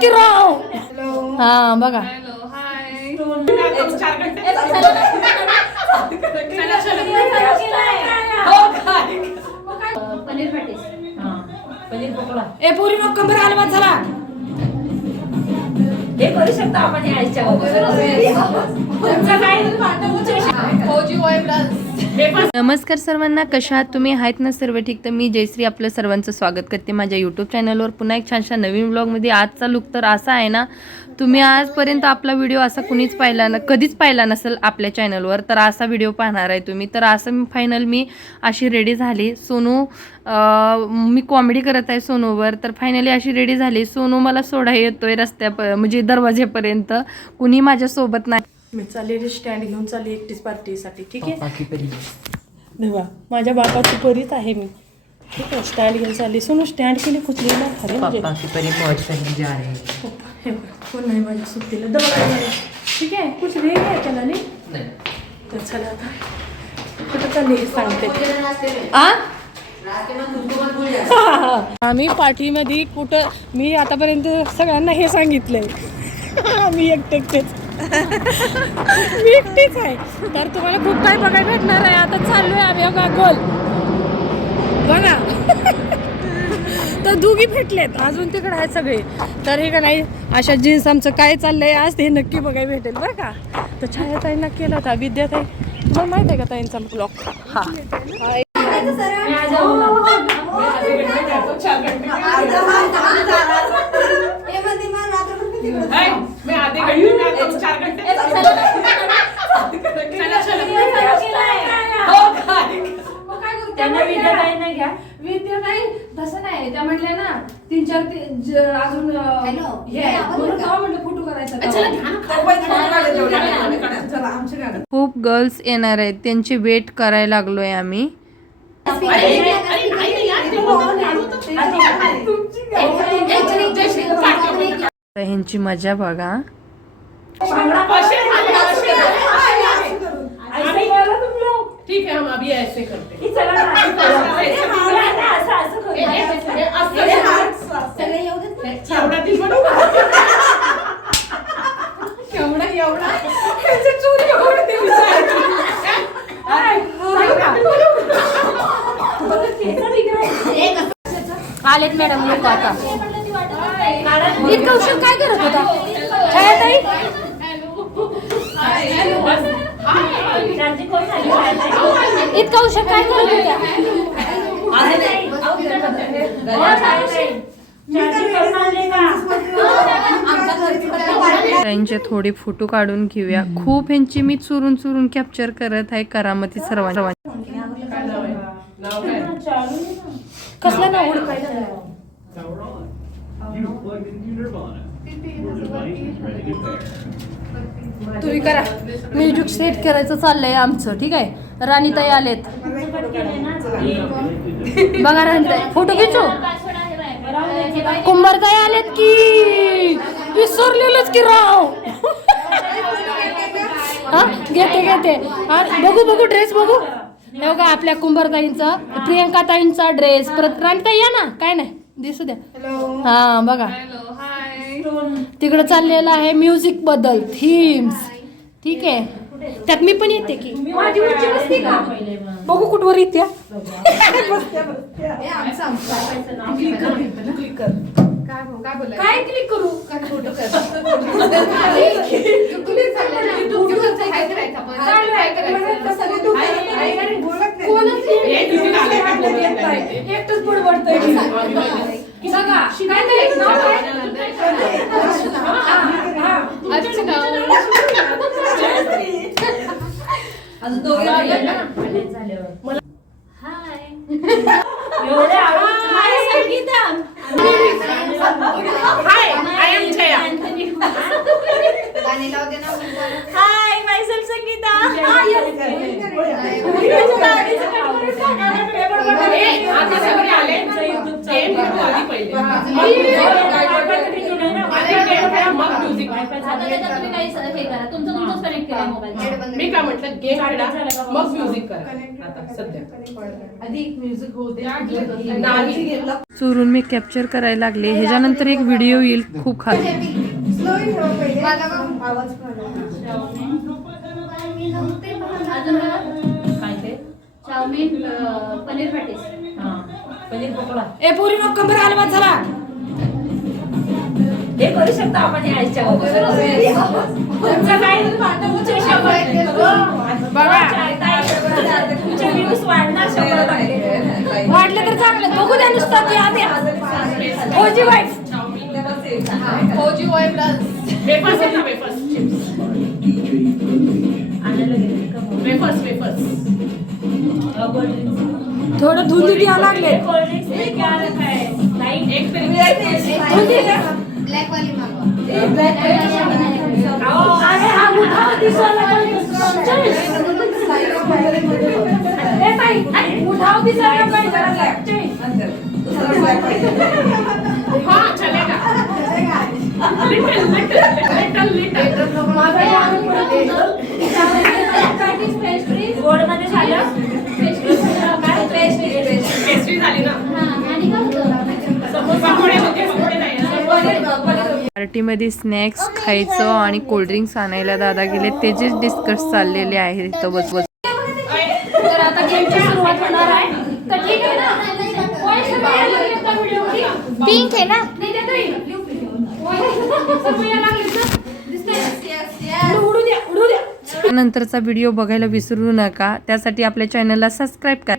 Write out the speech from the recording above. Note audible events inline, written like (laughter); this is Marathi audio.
की राव? हा बघा. पनीर पनीर पकोडा. ए पोरी नो कंबर आला झाला. हे करू शकतो आपण या आईच्या नमस्कार सर्वांना कशा आहात तुम्ही? आहेत ना सर्व ठीक? तर मी जयश्री आपलं सर्वांचं स्वागत करते माझ्या यूट्यूब चॅनलवर पुन्हा एक छानशा नवीन ब्लॉगमध्ये आजचा लुक तर असा आहे ना तुम्ही आजपर्यंत आपला व्हिडिओ असा कुणीच पाहिला ना कधीच पाहिला नसेल आपल्या चॅनलवर तर असा व्हिडिओ पाहणार आहे तुम्ही. तर असं फायनल मी अशी रेडी झाली. सोनू मी कॉमेडी करत आहे सोनूवर. तर फायनली अशी रेडी झाली. सोनू मला सोडा येतोय रस्त्या म्हणजे दरवाजेपर्यंत. कुणी माझ्यासोबत नाही. मी चाललेली स्टँड घेऊन चालली एकटीच पार्टीसाठी ठीक आहे? देवा माझ्या बापाची परीच आहे मी. ठीक आहे स्टँड घेऊन चालली. सोनू स्टँड केली कुठली? ना खरे म्हणजे हैं बघ, कोण नाही माझ्या सुट्टीला. दबा ठीक आहे कुछ रे काय त्याला नाही? तर चला आता. कुठं चालली हे सांगते. आ? आम्ही पाठीमध्ये कुठं मी आतापर्यंत सगळ्यांना हे सांगितलंय. (laughs) मी एकटे एकटेच मी एकटीच आहे. तर तुम्हाला खूप काय बघायला भेटणार आहे. आता चाललोय आम्ही बघा गोल. बघा. तर दोघी भेटलेत. अजून तिकडे आहेत सगळे. तर हे का नाही अशा जीन्स आमचं काय चाललंय आज ते नक्की बघायला भेटेल बरं का. तर छायाताईंना केला होता. विद्याताई तुम्हाला माहीत आहे का ताईंचा ब्लॉग हा. ते ज- अजून अं, हॅलो. हे आहे. म्हणून तेव्हा म्हटलं फोटो करायचा तेव्हा. खूप गर्ल्स येणार आहेत त्यांची वेट करायला लागलोय आम्ही तर ह्यांची मजा बघा ठीक है हम अभी ऐसे करते हैं चला ना, असं करू. असं. सगळे येऊ देत ना. एवढा दिल बनवू का? एक आलेत मॅडम लोक आता? इतका उशीर काय करत होता? छायाताई. इतका उशीर काय करत होत्या? त्यांचे थोडे फोटो काढून घेऊया. खूप ह्यांची मी चुरून चुरून कॅप्चर करत आहे करामती सर्वांच्या कसला ना तुम्ही करा. म्युझिक सेट करायचं चाललंय आमचं ठीक आहे? राणीताई आलेत. बघा राणीताई फोटो घेचो काय आलेत की? विसरलेलंच की राव. हा घेते घेते. आणि बघू बघू ड्रेस बघू. हे बघा आपल्या कुंभारताईंचा प्रियंका ताईंचा ड्रेस परत राणीताई या ना. काय नाही दिसू द्या. हा बघा. तिकडे चाललेलं आहे म्युझिकबद्दल थीम्स ठीक आहे. त्यात मी पण येते की. माझी उंची बसते का? बघू कुठवर येते काय क्लिक करू कोणच हे किती बघा काय नाही नाव हाय आय एम जया गाणी लावते ना हाय संगीता हे आधी आधी म्युझिक हे मी काय म्हटलं गेम खेळा मग म्युझिक करा आता सध्या नाही चोरून मी कॅप्चर करायला लागले ह्याच्यानंतर एक व्हिडिओ येईल खूप काय ते अं, पनीर पॅटीस पनीर पकोडा ए पोरी कंबर चला हे करू शकतो आपण या आईच्या तुमचं काय? तुमचे शंभर बघा. तुमचे व्ह्यूज वाढणार शंभर टक्के. वाटलं तर चांगलं. बघू द्या नुसतं ते आधी. फौजी वाईफ. फौजी वाईफ वेफर्स आहेत ना वेफर्स चिप्स? वेफर्स वेफर्स अं, कोल्ड ड्रिंक्स. थोडं धुंदी द्या लागले. एक तरी धुंदी द्या अहो, अरे हा मुठा दिसायला पाहिजे. ए ताई अरे, दिसायला पाहिजे. हाँ पार्टीमध्ये स्नॅक्स खायचं आणि कोल्ड्रिंक्स आणायला दादा गेले त्याचेच डिस्कस चाललेले आहे इथं बस बस? पिंक आहे ना नाही देता येईल. Voice सगळं यायला लागले का? दिसतंय? उडू द्या उडू द्या नंतरचा व्हिडिओ बघायला विसरू नका. त्यासाठी आपल्या चॅनलला सबस्क्राईब करा.